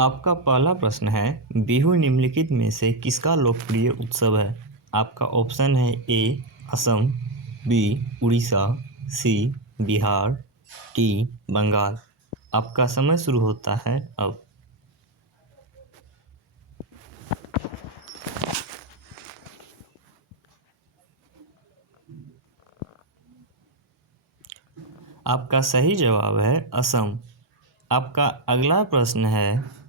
आपका पहला प्रश्न है, बिहू निम्नलिखित में से किसका लोकप्रिय उत्सव है? आपका ऑप्शन है ए असम, बी उड़ीसा, सी बिहार, डी बंगाल। आपका समय शुरू होता है अब। आपका सही जवाब है असम। आपका अगला प्रश्न है,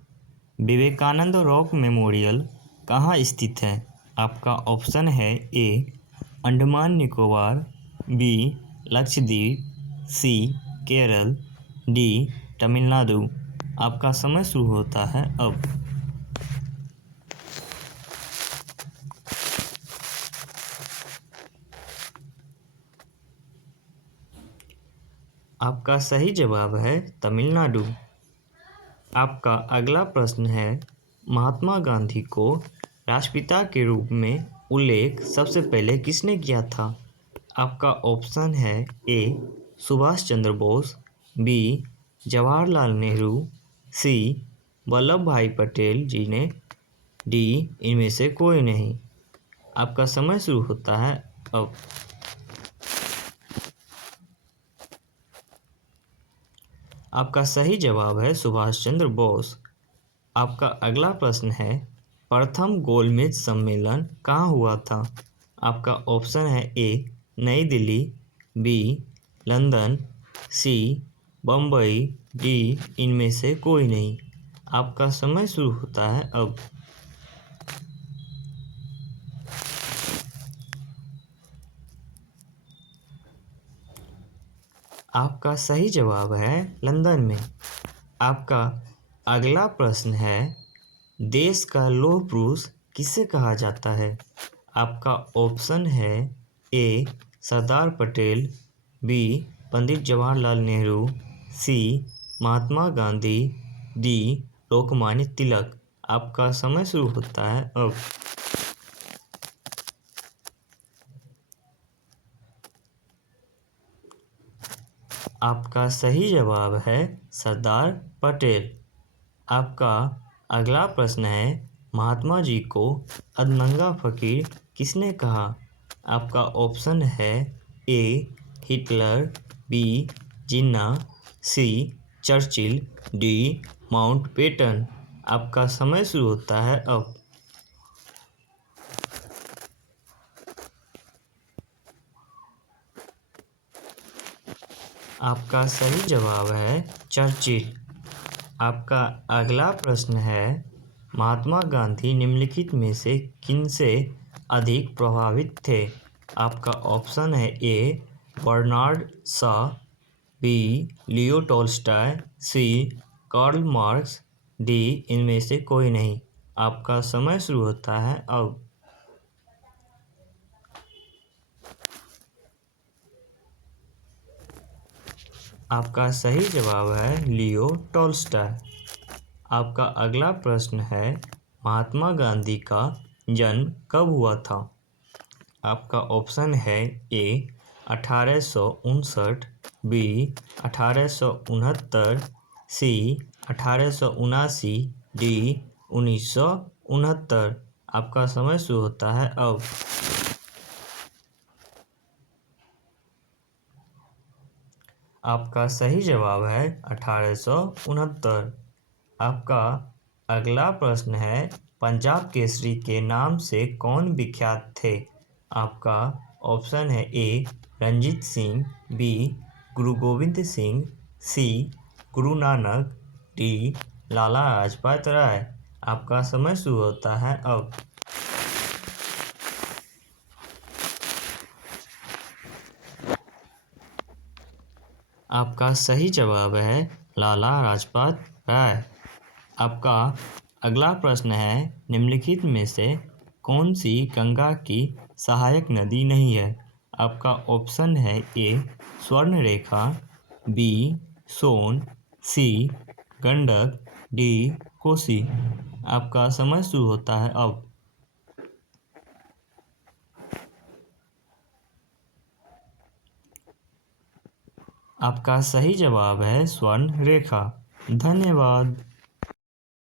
विवेकानंद रॉक मेमोरियल कहाँ स्थित है? आपका ऑप्शन है ए अंडमान निकोबार, बी लक्षद्वीप, सी केरल, डी तमिलनाडु। आपका समय शुरू होता है अब। आपका सही जवाब है तमिलनाडु। आपका अगला प्रश्न है, महात्मा गांधी को राष्ट्रपिता के रूप में उल्लेख सबसे पहले किसने किया था? आपका ऑप्शन है ए सुभाष चंद्र बोस, बी जवाहरलाल नेहरू, सी वल्लभ भाई पटेल जी ने, डी इनमें से कोई नहीं। आपका समय शुरू होता है अब। आपका सही जवाब है सुभाष चंद्र बोस। आपका अगला प्रश्न है, प्रथम गोलमेज सम्मेलन कहाँ हुआ था? आपका ऑप्शन है ए नई दिल्ली, बी लंदन, सी बम्बई, डी इनमें से कोई नहीं। आपका समय शुरू होता है अब। आपका सही जवाब है लंदन में। आपका अगला प्रश्न है, देश का लौह पुरुष किसे कहा जाता है? आपका ऑप्शन है ए सरदार पटेल, बी पंडित जवाहरलाल नेहरू, सी महात्मा गांधी, डी लोकमान्य तिलक। आपका समय शुरू होता है अब। आपका सही जवाब है सरदार पटेल। आपका अगला प्रश्न है, महात्मा जी को अधनंगा फकीर किसने कहा? आपका ऑप्शन है A Hitler, B Jinnah, C Churchill, D Mountbatten. आपका समय शुरू होता है अब। आपका सही जवाब है चर्चिल। आपका अगला प्रश्न है, महात्मा गांधी निम्नलिखित में से किनसे अधिक प्रभावित थे? आपका ऑप्शन है A Bernard Shaw, B Leo Tolstoy, C Karl Marx, D इनमें से कोई नहीं। आपका समय शुरू होता है अब। आपका सही जवाब है लियो टॉल्स्टॉय। आपका अगला प्रश्न है, महात्मा गांधी का जन्म कब हुआ था? आपका ऑप्शन है ए 1859, बी 1869, सी 1879, डी 1969। आपका समय शुरू होता है अब। आपका सही जवाब है 1869। आपका अगला प्रश्न है, पंजाब केसरी के नाम से कौन विख्यात थे? आपका ऑप्शन है ए रंजीत सिंह, बी गुरु गोविंद सिंह, सी गुरु नानक, डी लाला लाजपत राय। आपका समय शुरू होता है अब। आपका सही जवाब है लाला लाजपत राय। आपका अगला प्रश्न है, निम्नलिखित में से कौन सी गंगा की सहायक नदी नहीं है? आपका ऑप्शन है ए स्वर्णरेखा, बी सोन, सी गंडक, डी कोसी। आपका समय शुरू होता है अब। आपका सही जवाब है स्वर्णरेखा। धन्यवाद।